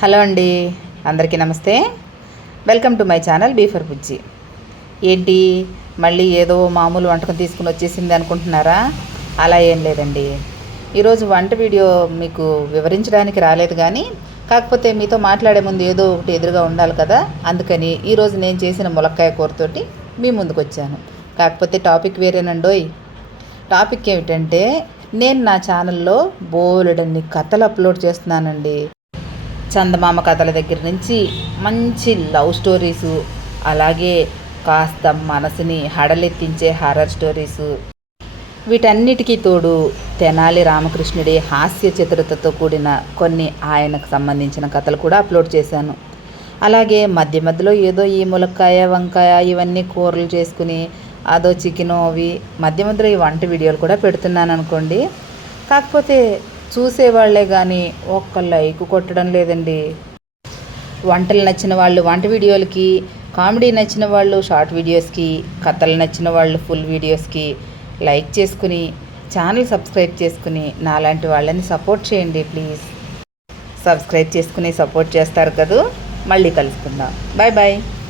Hello అండి, అందరికీ నమస్తే. Welcome to my channel B for Bujji. ఏంటి మళ్ళీ ఏదో మామూలు వంటకం తీసుకుని వచ్చేసింది అనుకుంటున్నారా? అలా ఏం లేదండి. ఈరోజు వంట వీడియో మీకు వివరించడానికి రాలేదు, కానీ కాకపోతే మీతో మాట్లాడే ముందు ఏదో ఒకటి ఎదురుగా ఉండాలి కదా, అందుకని ఈరోజు నేను చేసిన ములక్కాయ కూరతోటి మీ ముందుకు వచ్చాను. కాకపోతే టాపిక్ వేరేనండోయ్. టాపిక్ ఏమిటంటే, నేను నా ఛానల్లో బోలెడన్ని కథలు అప్లోడ్ చేస్తున్నానండి. చందమామ కథల దగ్గర నుంచి మంచి లవ్ స్టోరీసు, అలాగే కాస్త మనసుని హడలెత్తించే హారర్ స్టోరీసు, వీటన్నిటికీ తోడు తెనాలి రామకృష్ణుడి హాస్య చతురతతో కూడిన కొన్ని ఆయనకు సంబంధించిన కథలు కూడా అప్లోడ్ చేశాను. అలాగే మధ్య మధ్యలో ఏదో ఈ ములక్కాయ వంకాయ ఇవన్నీ కూరలు చేసుకుని అదో చికెను అవి మధ్య మధ్యలో ఈ వంట వీడియోలు కూడా పెడుతున్నాను అనుకోండి. కాకపోతే చూసేవాళ్లే కానీ ఒక్క లైక్ కొట్టడం లేదండి. వంటలు నచ్చిన వాళ్ళు వంట వీడియోలకి, కామెడీ నచ్చిన వాళ్ళు షార్ట్ వీడియోస్కి, కథలు నచ్చిన వాళ్ళు ఫుల్ వీడియోస్కి లైక్ చేసుకుని ఛానల్ సబ్స్క్రైబ్ చేసుకుని నాలాంటి వాళ్ళని సపోర్ట్ చేయండి ప్లీజ్. సబ్స్క్రైబ్ చేసుకుని సపోర్ట్ చేస్తారు కదూ. మళ్ళీ కలుసుకుందాం. Bye bye.